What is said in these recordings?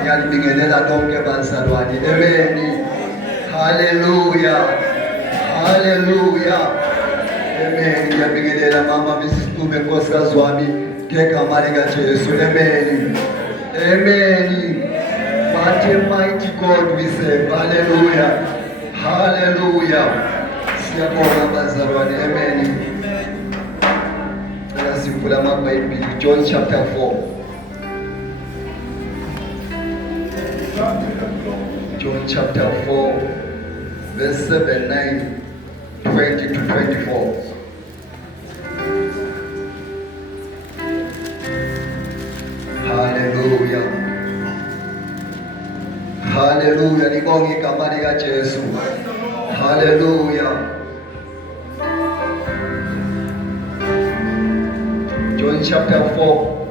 Ngiyalibingelela lonke bazalwane. Amen. Hallelujah. Hallelujah. Amen. Ngiyabingelela mama bisitube nkosikazi wami ngegama lika Jesu. Amen. Amen. What a mighty God we serve. Hallelujah. Hallelujah. Siyabonga bazalwane. Amen. Sivula amabhayibhili John chapter 4. John chapter 4 verse 7, 9, 20 to 24. Hallelujah. Hallelujah. Libonge igama lika Jesu. Hallelujah. John chapter 4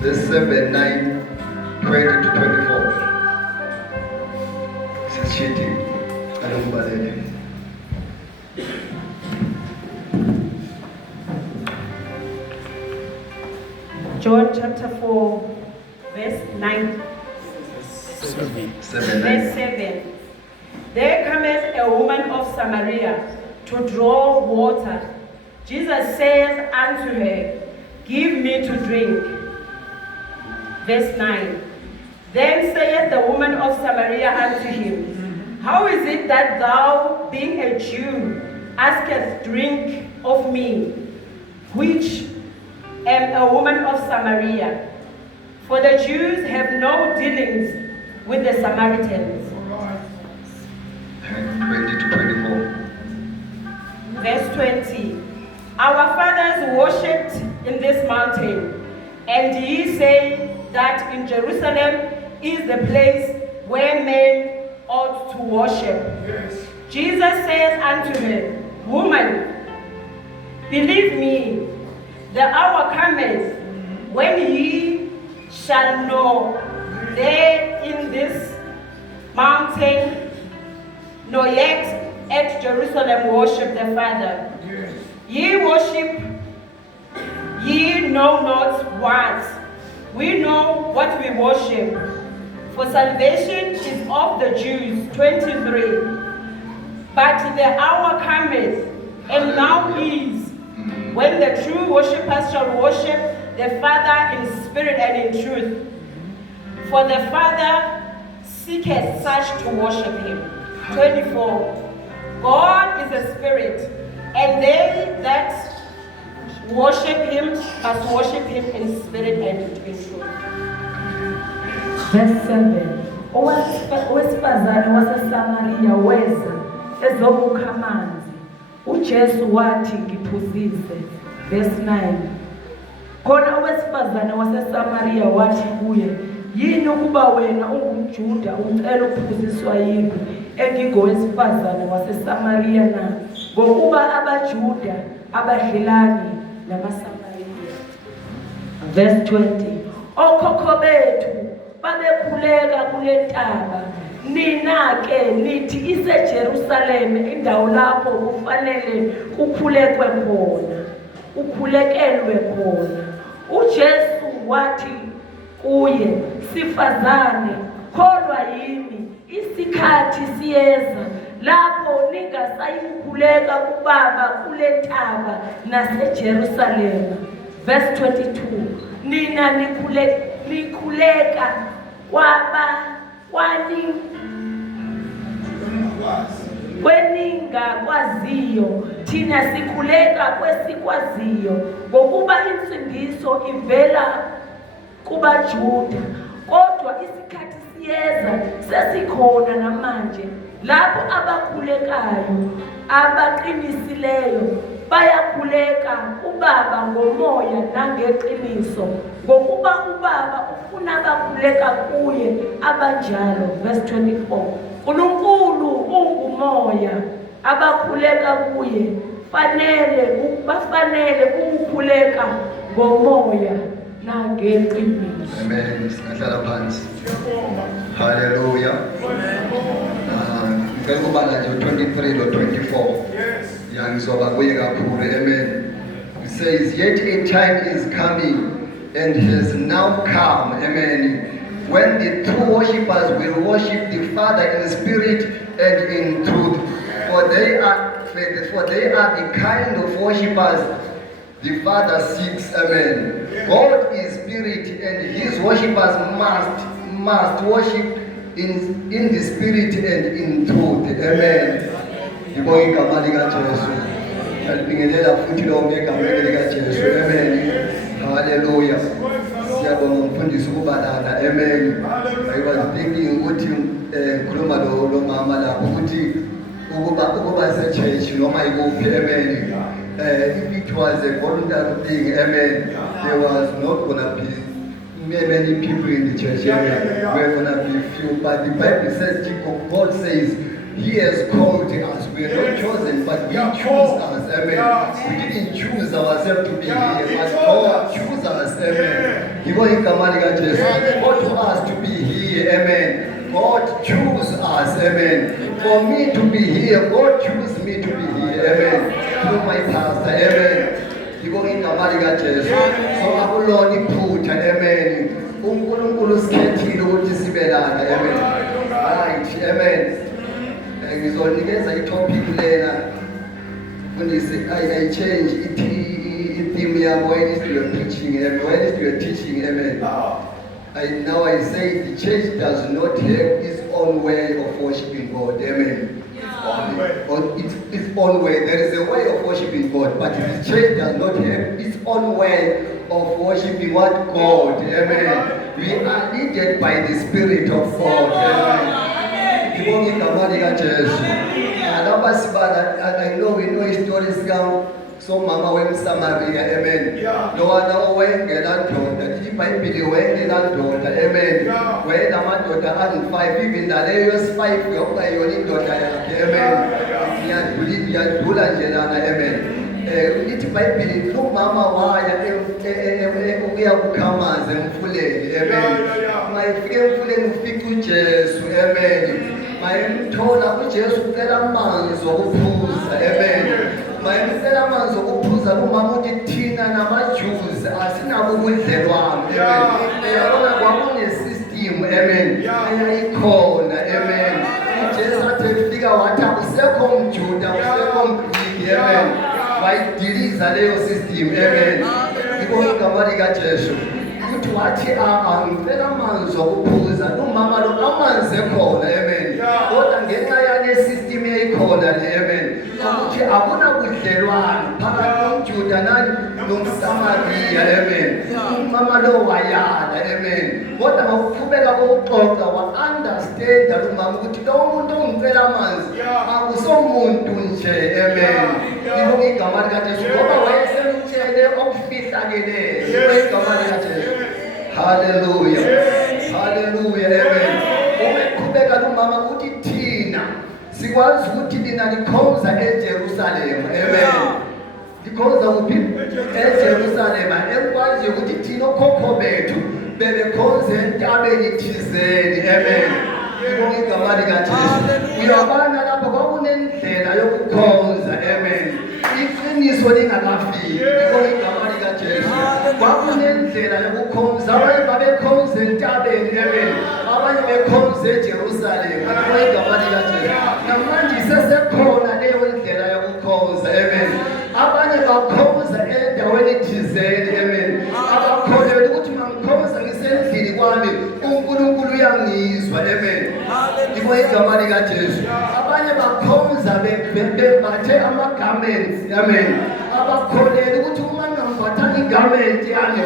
verse 7, 9, 20 to 24. This is cheating. I don't believe it. John chapter 4 verse 9. 7, 9. Verse 7. There cometh a woman of Samaria to draw water. Jesus says unto her, Give me to drink. Verse 9. Then saith the woman of Samaria unto him, How is it that thou, being a Jew, askest drink of me, which am a woman of Samaria? For the Jews have no dealings with the Samaritans. 20 to 24. Verse 20. Our fathers worshipped in this mountain, and ye say that in Jerusalem is the place where men ought to worship. Yes. Jesus says unto her, Woman, believe me, the hour cometh when ye shall know there in this mountain, nor yet at Jerusalem worship the Father. Yes. Ye worship, ye know not what. We know what we worship. For salvation is of the Jews. 23. But the hour cometh, and now is, when the true worshippers shall worship the Father in spirit and in truth. For the Father seeketh such to worship him. 24. God is a spirit, and they that worship him must worship him in spirit and in truth. Verse 7. Owesifazane waseSamariya weza ezokukha amanzi. UJesu wathi ngiphuzise. Verse 9. Khona owesifazane waseSamariya wathi kuye, Yini ukuba wena ungumJuda ucela ukuphuziswa yimi engingowesifazane waseSamariya na? Ngokuba abaJuda abadlelani namaSamariya. Verse 20. Okhokho bethu babekhuleka kule ntaba, nina ke nithi iseJerusalema indawo lapho kufanele kukhulekwe khona, ukhulekelwe khona. UJesu wathi kuye, Sifazane, kholwa yimi, isikhathi siyeza lapho ningasayikhuleka kuBaba kule ntaba naseJerusalema. Verse 22. Nina nikhuleka kweningakwaziyo, thina sikhuleka kwesikwaziyo, ngokuba insindiso ivela kubaJuda. Kodwa isikhathi siyeza, sesikhona namanje, lapho abakhulekayo, abaqinisileyo, bayakhuleka kuBaba ngomoya nangeqiniso, ngokuba uBaba ufuna abakhuleka kuye abanjalo. Verse 24. uNkulunkulu ungumoya, abakhuleka kuye bafanele ukukhuleka ngomoya nangeqiniso. Amen. Singahlala phansi. Hallelujah. Ngicela ukubala nje 23 lo 24. Yes. Ya ngizoba kuye kakhulu. Amen. It says, Yet a time is coming and has now come. Amen. when the true worshippers will worship the Father in spirit and in truth. For they are the kind of worshippers the Father seeks. Amen. God is spirit, and his worshippers must worship in the spirit and in truth. Amen. Ngibonga igama lika Jesu. Alibingelela futhi lonke egameni lika Jesu. Amen. Hallelujah. Siyabonga umfundisi ukubalana. Amen. I was thinking ukuthi khuluma lo mama lapho ukuthi ukuba se-church noma ikuphi. Amen. If it was a voluntary thing, amen, there was not going to be many people in the church. Amen. We're going to be few. But the Bible says, God says, he has called us. We are not chosen, but he chose us. Amen. We didn't choose ourselves to be here, but God chose us. Amen. God chose us to be here. Amen. God chose us. Amen. For me to be here, God chose me to be here. Amen. Through my pastor. Amen. So akulona iphutha. Amen. uNkulunkulu sikhethile ukuthi sibe lana. Amen. Right. Amen. Ngizonikeza itopic lena. Fundisi I change i-theme yami when you're preaching. Amen. When you're teaching. Amen. Now I say the church does not have its own way of worshiping God. Amen. Its own way. There is a way of worshiping God, but the church does not have its own way of worshiping what God. Amen. We are leaded by the Spirit of God. Amen. I know we know stories now. So mama went Samaria. Amen. No one went get that daughter. Did Bible went get that daughter. Amen. When the man daughter had 5, even the layers 5, you are your daughter. Amen. Amen. It Bible no mama waya ukuya kukhamaza emfuleni. Amen. Mayifike emfuleni ufike uJesu. Amen. Mayimthola uJesu ucela amanzi okuphuza. Amen. Mayimcela amanzi okuphuza umama uthi thina namaJews asinabo ubudlelwano. Amen. Uyabona kwakune system. Amen. Ayikhona. Amen. uJesu athi efika wathi akusekho umJuda akusekho umGriki. Amen. Wayidiliza leyo system. Amen. Ngibonga igama lika Jesu ukuthi wathi ngicela amanzi okuphuza umama lo amanzi ekhona. Amen. Kodwa ngenxa yale system eyikhona le. Amen. Ukuthi akuna budlelwano phakathi komJuda nomSamaria. Amen. Umama lo wayala. Amen. Kodwa ngokuqhubeka kokuxoxa wa-understand umama ukuthi lo muntu ongicela amanzi akusomuntu nje. Amen. Ngibonga igama lika Jesu ngoba wayesemtshele okufihlakeleyo. Ngibonga igama lika Jesu. Hallelujah. Hallelujah. Amen. Umeqhubeka umama ukuthi thina sikwazi ukuthi lina likhonza eJerusalema. Amen. Likhonza kuphi? eJerusalema. Ekwazi ukuthi thina okhokho bethu bebekhonza entabeni thizeni. Amen. Ngibonga igama lika Jesu. Uyabona lapho kwakunendlela yokukhonza. Amen. Iqiniso lingakafiki. Ngibonga igama lika Jesu. Kwakunendlela yokukhonza. Abanye babekhonza entabeni. Amen. Abanye bekhonza eJerusalema. Ngibonga igama lika Jesu. Namanje sesekhona leyo ndlela yokukhonza. Amen. Abanye bakhonza endaweni thizeni. Amen. Abakholelwa ukuthi mangikhonza ngisendlini kwami uNkulunkulu uyangizwa. Amen. Ngibonga igama lika Jesu. Abanye bakhonza bembathe ama-garments. Amen. Abakholelwa ukuthi uma ngambathanga i-garment yami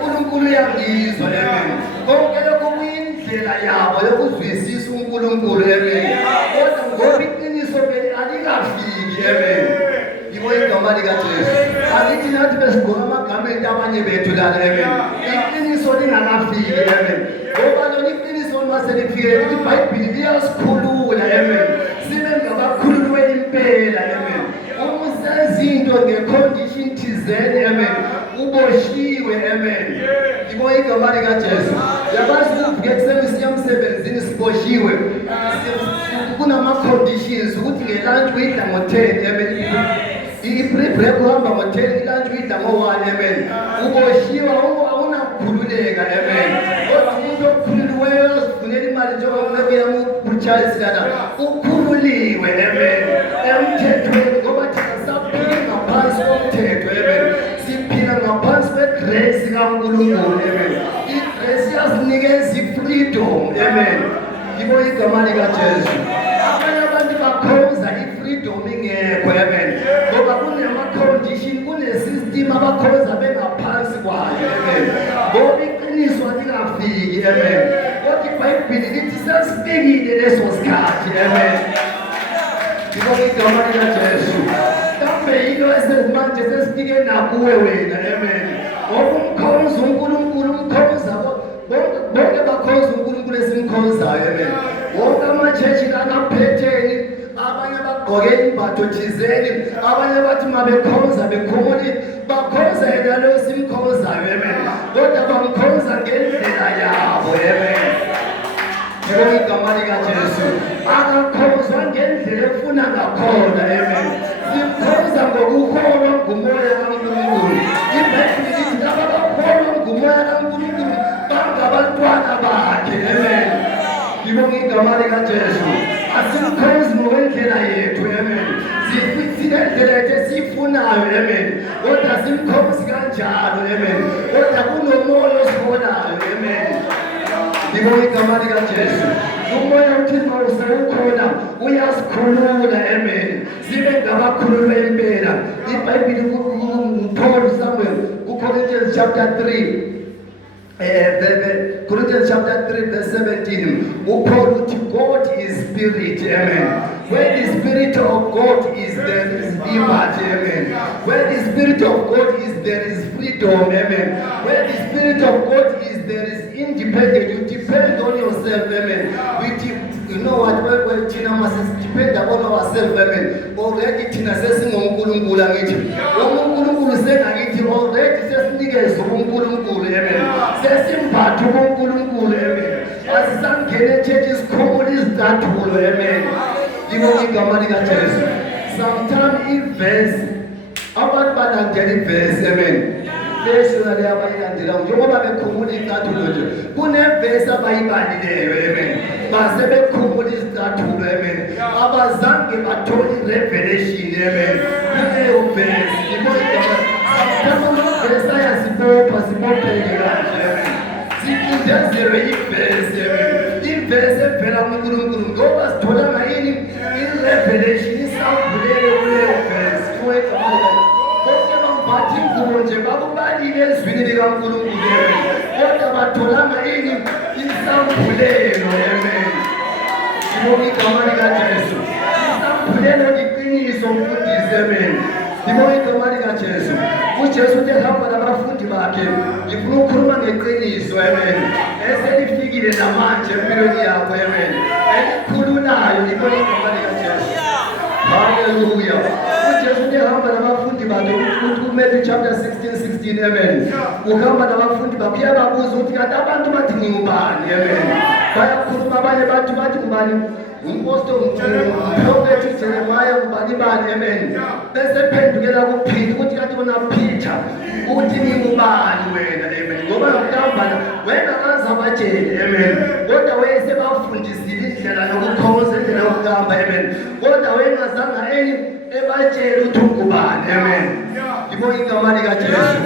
uNkulunkulu uyangizwa. Amen. Konke lokho kuyindlela yabo yokuzwisisa uNkulunkulu. Amen. Kodwa ngoba iqiniso alikafiki. Amen. Ngibonga igama lika Jesu. Alithi nathi besigqoka ama-garment abanye bethu lana. Amen. Iqiniso lingakafiki. Amen. Ngoba lona iqiniso mase lifikile iBhayibheli liyasikhulula. Amen. Sibe ngabakhululwe impela. Amen. Umusezinto ngecondition thizeni. Amen. Uboshiwe. Amen. Ngibonga igama lika Jesu. Yabazi ukuvuka ekuseni siya emsebenzini siboshiwe. Kunama-conditions ukuthi ngelunch uyidla ngo-10. Amen. I-pre-break uhamba ngo-10, ilunch uyidla ngo-1. Amen. Uboshiwe awunakukhululeka. Amen. Kodwa umuntu okukhululwa Charles lana ukhululiwe amen emthethweni ngoba thina saphila ngaphansi komthetho amen siphila ngaphansi kwegrace kaNkulunkulu amen igrace yasinikeza ifreedom amen yibo igama likaJesu abanye abantu bakhonza ifreedom ingekho amen ngoba kunama-condition kune-system abakhonza bengaphansi kwayo amen ngoba iqiniso alingafiki amen kodwa iBhayibheli lithi sesifikile leso sikhathi amen yibo igama likaJesu kambe yilo esemanje sesifike nakuwe wena amen ngoba umkhonza uNkulunkulu umkhonza bonke bakhonza uNkulunkulu esimkhonzayo amen wonke amachechi kakaphetheni abanye bagqoke imbatho thizeni abanye bathi mabekhonza bekhumuli bakhonza yena lo simkhonzayo amen kodwa bamkhonza ngendlela yabo amen yibo igama likaJesu akakhonzwa ngendlela efuna ngakhona amen simkhonza ngokuholwa ngumoya kaNkulunkulu iBhayibheli lithi laba abaholwa ngumoya kaNkulunkulu bangabantwana bakhe amen yibo igama likaJesu asimkhonzi ngokwendlela yethu amen sinendlela yethu esiyifunayo amen kodwa simkhonzi kanjalo amen kodwa kunomoya osibolayo amen yibo igama likaJesu umoya uthixo usewukhona uyasikhulula amen sibe ngabakhululwa impela iBhayibheli Paul Samuel Corinthians chapter 3 Corinthians chapter 3 verse 17 Paul God is spirit amen where the spirit of God is there is liberty amen where the spirit of God is there is freedom amen where the spirit of God is there is independence you depend on yourself amen you know what when thina must depend on ourselves amen already thina sesingonkulunkulu angithi uNkulunkulu sengakithi already sesinikeza uNkulunkulu amen sesimbatha uNkulunkulu amen asisangene echechi isikhumula izidatulo amen yibo igama likaJesu sometimes iverse abantu balandela iverse amen Personally abayilandela njengoba bekhumula izicathulo nje kunevesi abayibalileyo amen base bekhumula izicathulo amen abazange bathole irevelation amen kuleyo vesi ivesi ayasibopha sibopheke kanje amen sicindezelwe ivesi amen ivesi evela kuNkulunkulu ngoba sithola ngayini irevelation isavuleke kuleyo vesi bathi ingubo nje bakubalile ezwini likaNkulunkulu kodwa batholanga ini isambulelo amen yibo igama likaJesu isambulelo liqiniso mfundisi amen yibo igama likaJesu uJesu uthe hamba nabafundi bakhe ngifuna ukukhuluma ngeqiniso amen eselifikile namanje empilweni yakho amen elikhululayo yibo igama likaJesu haleluya uJesu uhamba nabafundi bakhe uMatthew chapter 16 amen uhamba nabafundi bakhe uyababuza ukuthi kanti abantu bathi ngingubani amen bayakhuluma abanye bathi ngubani umpostoli uProfethi Jeremiah ngubani bani amen bese phendukela kuPeter ukuthi kanti wena Peter uthi ngingubani wena amen ngoba ngihamba wena kazabatshele amen kodwa wayesebafundisile indlela yokukhonza indlela yokuhamba amen kodwa wengazanga ebatshela ukuthi ungubani amen yibo igama likaJesu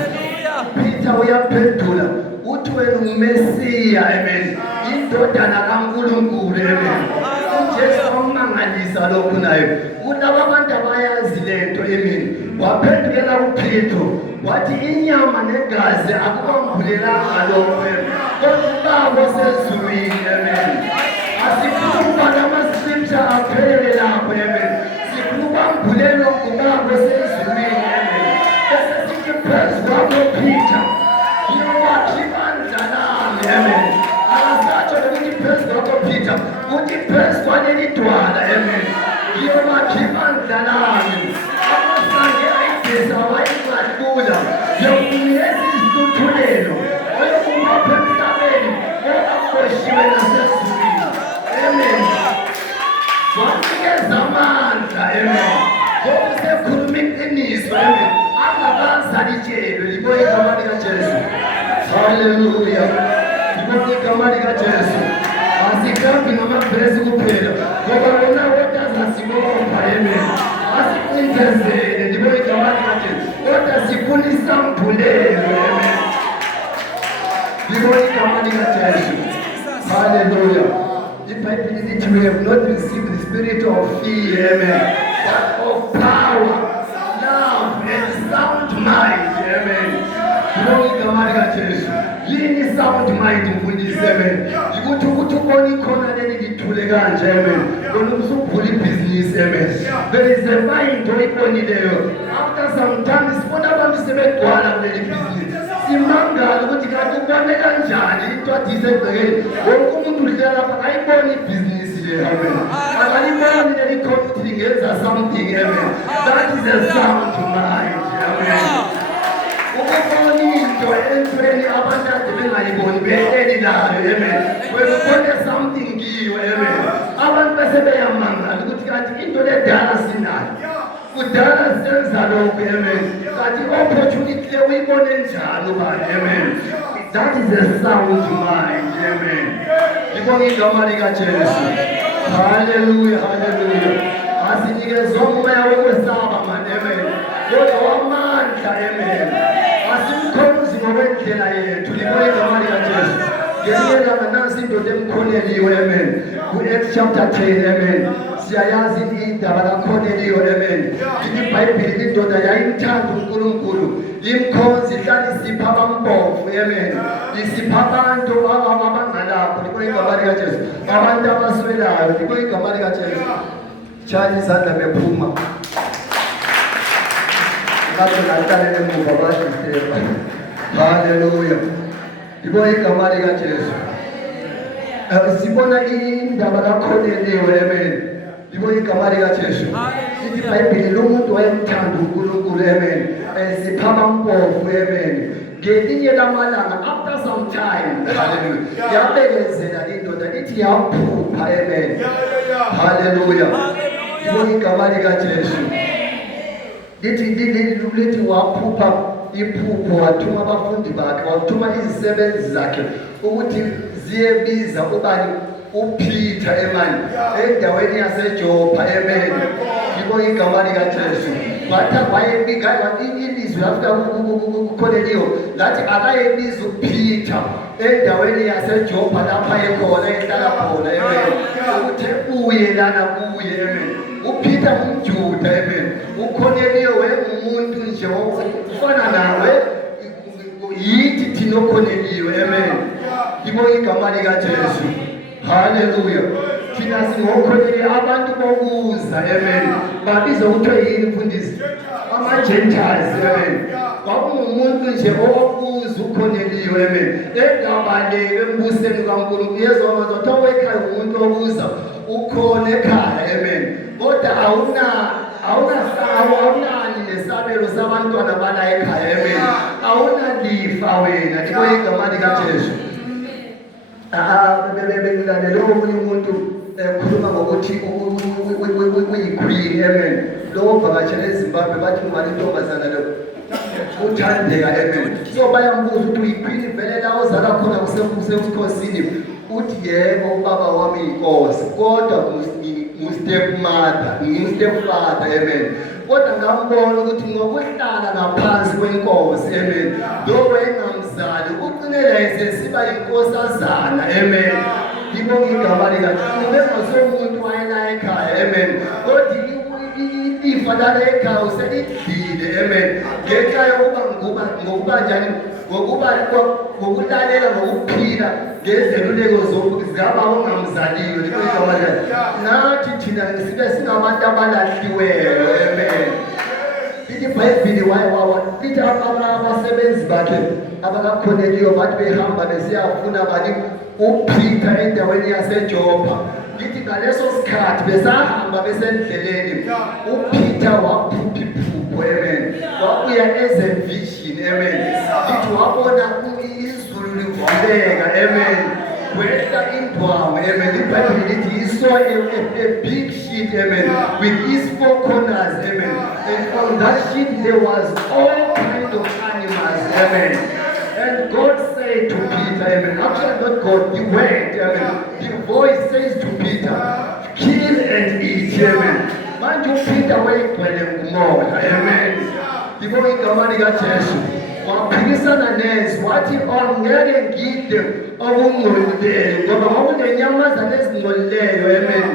Peter uyaphendula uthi wena uMesiya amen indodana kaNkulunkulu amen uJesu wammangalisa lokhu naye kulaba abantu abayazi lento amen waphendukela kuPeter wathi inyama negazi akubambulelanga lokho kodwa ubaba osezulwini amen asikhuluma nama-scripture aphelele lapho amen sikhulubambulelo ngubaba osezulwini amen bese sithi phezu kwakho Peter yowakhipha ndlalami amen akasatsho nokuthi phezu kwakho Peter uthi phezu kwaleli dwala amen yowakhipha ndlalami amasange ayigeza wayiqahlula yokunikeza izituthulelo oyokubapha emhlabeni okakoshiwe nasezulwini amen wanikeza amandla amen ngoba usekhuluma iqiniso amen angakazali tshelo libo igama likaJesu haleluya libo igama likaJesu Asikambi ngamabhesi kuphela ngoba wona kodwa zasibopha amen. Asicindezele ndibona igama likaJesu kodwa sifuna isampulelo amen. Ndibona igama likaJesu. Hallelujah. iBhayibheli lithi we have not received the spirit of fear amen, but of power, love and sound mind amen. Ndibona igama likaJesu. Yini sound mind mfundisi amen? Yikuthi ukuthi ubone ikhona leli lithule kanje amen. Bona usuvula ibhizinisi amen. There is a mind oyibonileyo. After some time sibona abantu sebegcwala kuleli bhizinisi. Simangala ukuthi kanti ubone kanjani into adisegcekeni. Wonke umuntu udlela lapha ayibona ibhizinisi le amen. Akaliboni leli khona lingenza something amen. That is a sound mind amen. Ukubona into entweni abantu ade bengayiboni behleli layo amen. Webona something kiyo amen. Abantu bese beyamangala ukuthi kanti into le dala sinayo. Kudala senza lokho amen. Kanti opportunity le uyibone njalo bani amen. That is a sound mind amen. Ngibonga igama likaJesu. Hallelujah, hallelujah. Asinikezwe umoya wokwesaba man amen. Kodwa wamandla amen. Asimkhonzi ngokwendlela yethu. Ngibonga igama likaJesu. Ngiyela nansi indoda emkhoneliwe amen. Ku-Acts chapter 10 amen. Siyayazi indaba kaKhoneliyo amen. iBhayibheli indoda yayimthanda uNkulunkulu. Imkhonzi ihlala isipha abampofu amen. Isipha abantu abangalapho. Ngibonga igama likaJesu. Abantu abaswelayo. Ngibonga igama likaJesu. Tshaya izandla bephuma. Hallelujah. Ngibonga igama likaJesu. Sibona indaba kaKhoneliyo amen. Ngibonga igama likaJesu. iBhayibheli lo muntu wayemthanda uNkulunkulu amen. Sipha abampofu amen. Ngelinye lamalanga after some time hallelujah yabekezela indoda ithi yaphupha amen. Hallelujah. Ngibonga igama likaJesu. Lithi waphupha iphupho wathuma abafundi bakhe wathuma izisebenzi zakhe ukuthi ziyebiza ubani uPeter emani endaweni yaseJopha amen. Ngibonga igama likaJesu. Watha wayebika ilizwi lafika kuKhoneliyo lathi akayebiza uPeter endaweni yaseJopha lapha ekhona ehlala khona amen. Ukuthi uye lana kuye amen. uPeter umJuda amen. uKhoneliyo wayengumuntu nje ofana nawe yithi thina uKhoneliyo amen. Ngibonga igama likaJesu. Hallelujah. Thina singoKhoneliyo abantu bokuza amen. Babizwa ukuthi yini mfundisi? Ama-Gentiles amen. Kwakungumuntu nje owakuza uKhoneliyo amen. Engabaleki embusweni kaNkulunkulu yezwa ukuthi owekhaya umuntu okuza ukhona ekhaya amen. Kodwa awunani nesabelo sabantwana bala ekhaya amen. Awunalifa wena. Ngibonga igama likaJesu. Bengilalele omunye umuntu ekhuluma ngokuthi uyiqueen amen. Lo vakashela eZimbabwe bathi umali intombazana lo uthandeka amen. So bayambuza ukuthi uyiqueen vele la ozala khona kusebukhosini. Uthi yebo ubaba wami inkosi kodwa ngustepfather amen. Kodwa ngambona ukuthi ngokuhlala ngaphansi kwenkosi amen. Lokho engamzali uqinela esesiba inkosazana amen. Ngibonga igama likaJesu. Bengasomuntu wayela ekhaya amen. Kodwa ifa lala ekhaya uselidlile amen. Ngenxa yokuba ngokuba njani ngokulalela ngokuphila ngezeluleko zikababa ongamzaliyo. Nathi thina sibe singabantu abalahliweyo amen. iBhayibheli lithi abasebenzi bakhe abakaKhoneliyo bathi behamba besiyafuna bani uPeter endaweni yaseJopha. Lithi ngaleso sikhathi besahamba besendleleni uPeter waphupha iphupho amen. Wabuya as a vision amen. Lithi wabona izulu livuleka amen. Kwehla indwangu amen. iBhayibheli lithi he saw a big sheet amen with his four corners amen. And on that sheet there was all kinds of animals amen. And God said said to Peter, amen. Actually, not God, the word, amen. The voice says to Peter, kill and eat, amen. Manje uPeter wayegcwele ngumoya, amen. Ngibonga igama likaJesu. Waphikisana nezwi wathi ngeke ngide okungcolileyo ngoba kwakunenyamazana ezingcolileyo, amen.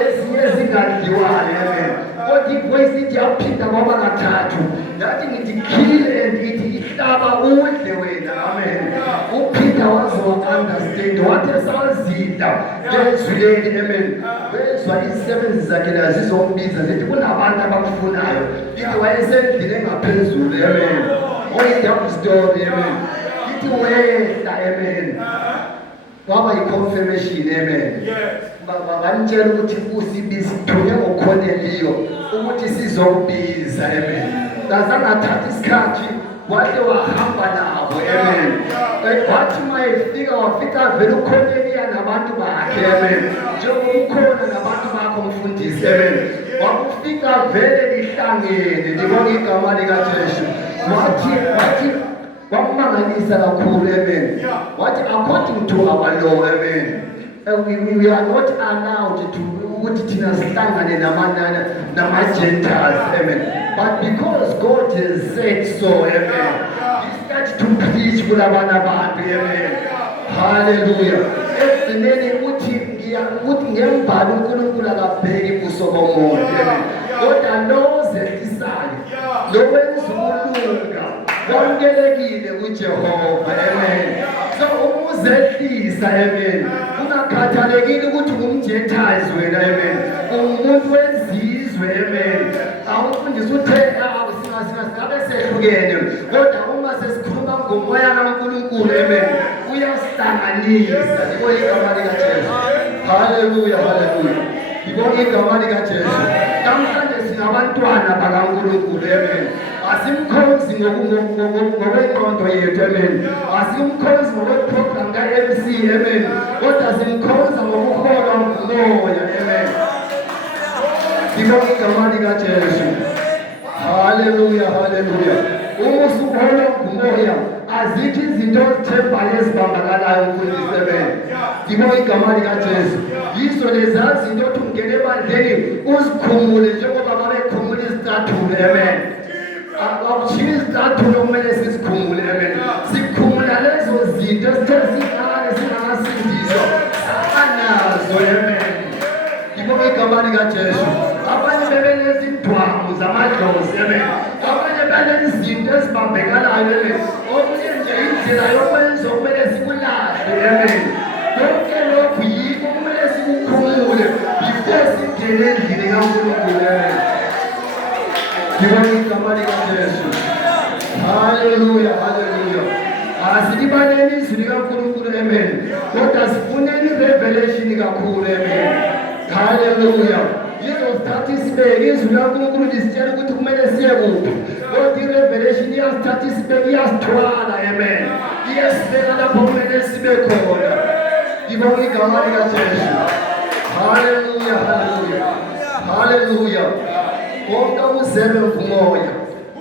Ezinye ezingadliwayo, amen. Kodwa ivoice ithi yaPeter kwaba kathathu yathi ngithi kill and eat, ihlaba udle wena, amen. uPeter wazo-understand wathi esazidla ngezwi leli, amen. Wezwa izisebenzi zakhe nazo zizombiza zithi kunabantu abakufunayo. Ithi wayesendlini engaphezulu, amen. Double story, amen. Ithi wehla, amen. Kwaba yi-confirmation, amen. Banitshela ukuthi usibiza ithunywe ngoKhoneliyo ukuthi sizokubiza, amen. Kazangathatha isikhathi wahle wahamba nabo, amen. Wathi uma efika wafika vele uKhoneliya nabantu bakhe, amen. Njengoba ukhona nabantu bakho mfundisi, amen. Wakufika vele lihlangene, libonga igama likaJesu. Wathi wakumangalisa kakhulu, amen. Wathi according to our law, amen. We are not allowed to ukuthi thina sihlangane nama-Gentiles, amen. But because God has said so, amen, he started to preach kulabana bantu, amen. Hallelujah. Ekugcineni uthi ngembali uNkulunkulu akabheki ubuso bomuntu, amen. Kodwa nozehlisayo nowenza ukulunga wamukelekile kuJehova, amen. So umuzehlisa, amen. Kungakhathalekile ukuthi ungumGentiles wena, amen. Umuntu wezizwe, amen. Awumfundisi uthe singabe sehlukene kodwa uma sesikhuluma ngomoya kaNkulunkulu, amen, uyasihlanganisa. Libonge igama likaJesu. Haleluya, haleluya. Libonge igama likaJesu. Namhlanje sinabantwana bakaNkulunkulu, amen. Asimkhonzi ngokwengqondo yethu, amen. Asimkhonzi ngokweprogram ka-MC, amen. Kodwa simkhonza ngokuholwa ngumoya, amen. Libonge igama likaJesu. Haleluya, haleluya. Uma usuholwa ngumoya azikho izinto ozithembayo ezibambakalayo mfundisi, amen. Libonge igama likaJesu. Yizo lezaa zinto othi ungene ebandleni uzikhumule njengoba babekhumula izicathulo, amen. Akutshiwo izicathulo kumele sizikhumule, amen. Sikhumula lezo zinto esithe sincane singamasindiswa anazo, amen. Libonge igama likaJesu. Abanye bebenezindwangu zamadlozi, amen. Abanye benezinto ezibambekalayo, amen. Okunye nje indlela yokwenza okumele sikulahle, amen. Konke lokhu yikho kumele sikukhumule before singene endlini kaNkulunkulu, amen. Libonge igama likaJesu. Haleluya, haleluya. Asilibale izwi likaNkulunkulu, amen. Kodwa sifuneni revelation kakhulu, amen. Haleluya. Izosithatha isibeke izwi likaNkulunkulu lisitshela ukuthi kumele siye kuphi. Kodwa i-revelation iyasithatha isibeke iyasithwala, amen. Iyasibeka lapho kumele sibe khona. Libonge igama likaJesu. Haleluya, haleluya. Haleluya. Konke uzelwe ngumoya.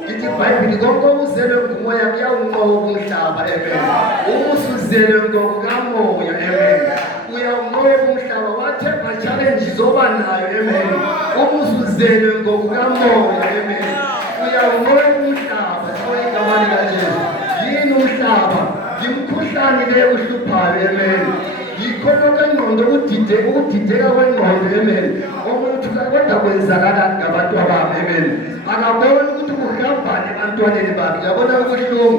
Ithi iBhayibheli konke uzelwe ngumoya kuyawunqoba umhlaba, amen. Uma usuzelwe ngokukamoya, amen, uyawunqoba umhlaba. Whatever challenges oba nayo, amen, uma usuzelwe ngokukamoya, amen, uyawunqoba umhlaba. Libonge igama likaJesu. Yini umhlaba? Yimkhuhlane le uhluphayo, amen. Yikho kwengqondo ukudideka kwengqondo, amen. Umuntu kodwa kwenzakalani ngabantu abami, amen. Akaboni ukuthi kuhambane ebantwaneni bakhe. Yabona ubuhlungu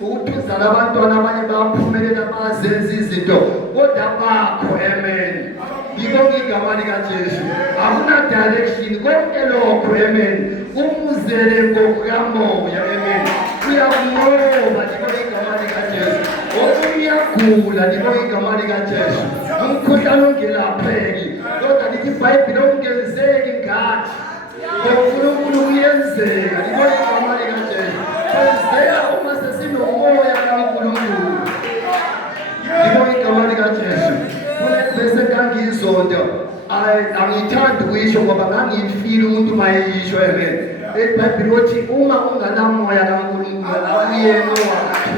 ukuthi uzala abantwana abanye bayaphumelela bazenza izinto kodwa bakho, amen. Libonge igama likaJesu. Akuna direction konke lokho, amen. Umuzele ngokukamoya, amen. Uyakunqoba. Libonge igama likaJesu. Uyagula. Libonge igama likaJesu. Umkhuhlane ongelapheki kodwa lithi iBhayibheli ongenzeki ngathi ngoNkulunkulu kuyenzeka. Libonge igama likaJesu. Kwenzeka uma sesinomoya kaNkulunkulu. Libonge igama likaJesu. Bese ngangizonto angithandi ukuyisho ngoba ngangiyifile umuntu mayisho, amen. iBhayibheli uthi uma unganamoya kaNkulunkulu awuyena wakhe.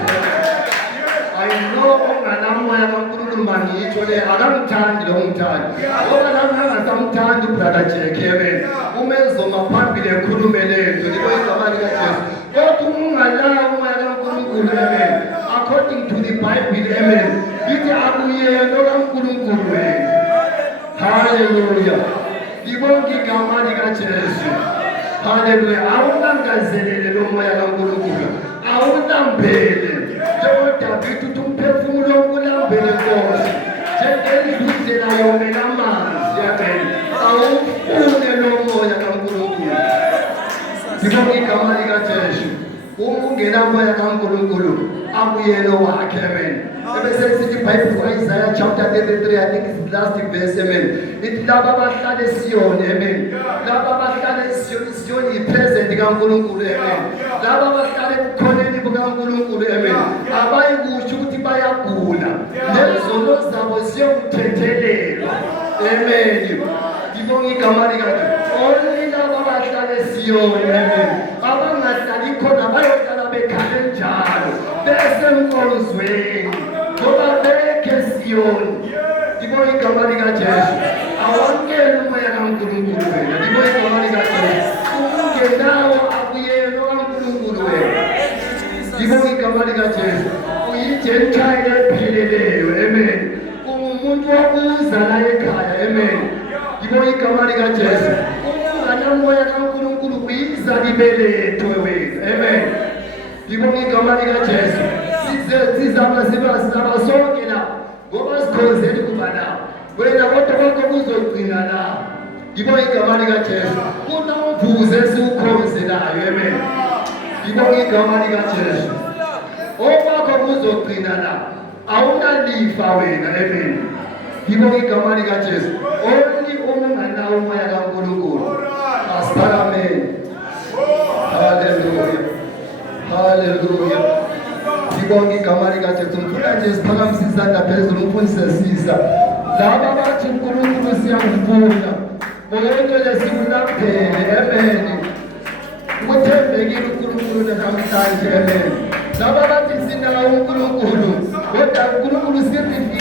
lo onganamoya kaNkulunkulu mangitsho le akamthandi lo ngithandi ngoba lami angasamthandi ubrother Jack amen uma ezoma phambili ekhulume lento liboye igama likaJesu kodwa ungalawo umoya kaNkulunkulu amen according to the Bible amen lithi akuyena kaNkulunkulu wena haleluya libonge igama likaJesu haleluya awunangazelele lo moya kaNkulunkulu awunambele njengoDavide uthi umphefumulo wokulambele Nkosi njengendlela yomela amanzi amen awufune lo moya kaNkulunkulu libonge igama likaJesu uma ungenamoya kaNkulunkulu akuyena wakhe amen ebese sithi iBhayibheli Isaiah chapter 33 I think it's the last verse amen ithi laba abahlala eSiyoni amen laba abahlala eSiyoni ipresent kaNkulunkulu amen laba abahlala ebukhoneni bukaNkulunkulu amen abayikusho ukuthi bayagula lezono zabo ziyokuthethelelwa amen ngibonga igama likaJesu only laba abahlala eSiyoni amen abangahlali khona bayohlala bekhale njalo besenkonzweni ngoba bekhe eSiyoni ngibonga igama likaJesu awamkele umoya kaNkulunkulu wena ngibonga igama likaJesu ungenawo akuyena kaNkulunkulu wena ngibonga igama likaJesu uyigentile ephileleyo amen umuntu wokuza la ekhaya amen ngibonga igama likaJesu unganamoya kaNkulunkulu uyiza libelethwe wena amen ngibonga igama likaJesu sizaba sonke la ngoba sikhonzeli kuba la wena kodwa konke kuzogcina la ngibonga igama likaJesu kunomvuzo esiwukhonzelayo amen ngibonga igama likaJesu okwakho kuzogcina la awunalifa wena amen ngibonga igama likaJesu only unganawo umoya kaNkulunkulu asiphakameni haleluya haleluya ngibonga igama likaJesu ngifuna nje siphakamise isandla phezulu ngifundise sisa laba abathi uNkulunkulu siyamfuna bonke lesikunaphele amen ukuthembekile uNkulunkulu namhlanje amen laba abathi sinawo uNkulunkulu kodwa uNkulunkulu sithi